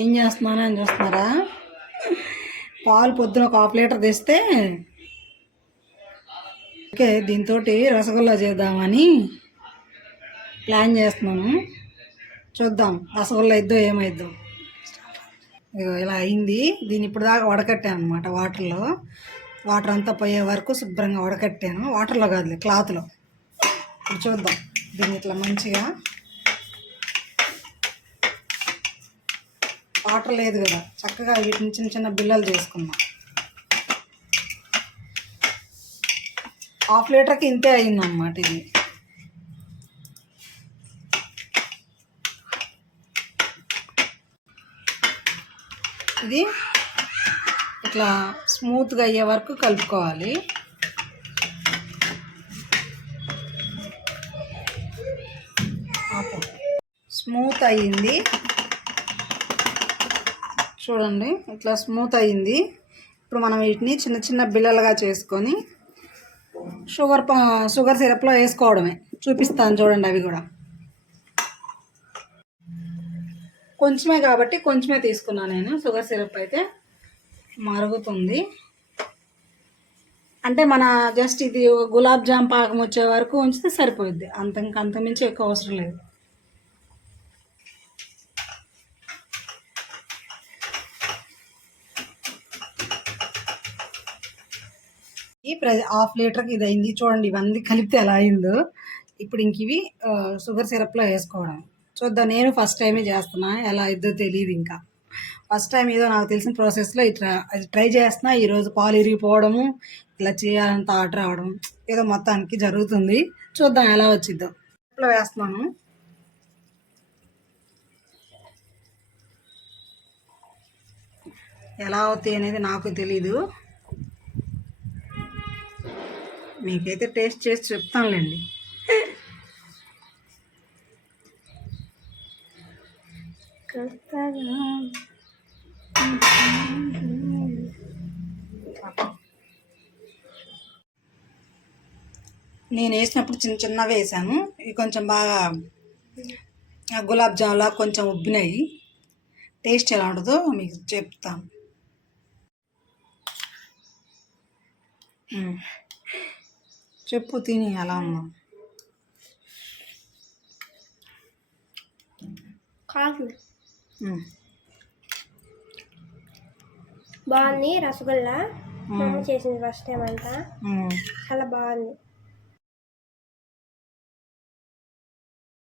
ఏం చేస్తున్నాను అని చూస్తున్నారా? పాలు పొద్దున ఒక హాఫ్ లీటర్ తెస్తే ఓకే దీంతో రసగుల్లా చేద్దామని ప్లాన్ చేస్తున్నాను. చూద్దాం రసగుల్లా ఇద్దో ఏమైద్దో. ఇగో ఇలా అయింది. దీన్ని ఇప్పుడు దాకా వడకట్టాను అనమాట వాటర్లో. వాటర్ అంతా పోయే వరకు శుభ్రంగా వడకట్టాను. వాటర్లో కాదులే క్లాత్లో. ఇప్పుడు చూద్దాం దీన్ని ఇట్లా మంచిగా వాటర్ లేదు కదా. చక్కగా వీటిని చిన్న చిన్న బిల్లలు చేసుకున్నాం. హాఫ్ లీటర్కి ఇంతే అయిందన్నమాట ఇది. ఇది ఇట్లా స్మూత్గా అయ్యే వరకు కలుపుకోవాలి. స్మూత్ అయ్యింది. చూడండి ఇట్లా స్మూత్ అయింది. ఇప్పుడు మనం వీటిని చిన్న చిన్న బిళ్ళలుగా చేసుకొని షుగర్ షుగర్ సిరప్లో వేసుకోవడమే. చూపిస్తాను చూడండి అవి కూడా. కొంచెమే కాబట్టి కొంచెమే తీసుకున్నాను నేను. షుగర్ సిరప్ అయితే మరుగుతుంది. అంటే మన జస్ట్ ఇది గులాబ్ జామ్ పాకం వచ్చే వరకు ఉంచితే సరిపోద్ది అంత ఇంకా అంతమించి ఎక్కువ అవసరం లేదు. ఈ ప్ర హాఫ్ లీటర్కి ఇది అయింది చూడండి ఇవన్నీ కలిపితే ఎలా అయిందో. ఇప్పుడు ఇంక ఇవి షుగర్ సిరప్లో వేసుకోవడం. చూద్దాం నేను ఫస్ట్ టైమే చేస్తున్నా. ఎలా అయిద్దో తెలియదు ఇంకా. ఫస్ట్ టైం ఏదో నాకు తెలిసిన ప్రాసెస్లో ఇట్లా అది ట్రై చేస్తున్నా. ఈరోజు పాలు ఇరిగిపోవడము ఇలా చేయాలంత ఆర్డర్ రావడం ఏదో మొత్తానికి జరుగుతుంది. చూద్దాం ఎలా వచ్చిద్దో. ఇట్లా వేస్తున్నాను. ఎలా అవుతాయి అనేది నాకు తెలీదు. మీకైతే టేస్ట్ చేసి చెప్తానులేండి. నేను వేసినప్పుడు చిన్న చిన్నవి వేసాను. ఇవి కొంచెం బాగా గులాబ్ జామ్లా కొంచెం ఉబ్బినాయి. టేస్ట్ ఎలా ఉంటుందో మీకు చెప్తాను. చెప్పు తిని ఎలా ఉన్నా కాదు బాగుంది రసగుల్లా? మమ్మీ చేసింది ఫస్ట్ టైం అంతా. చాలా బాగుంది.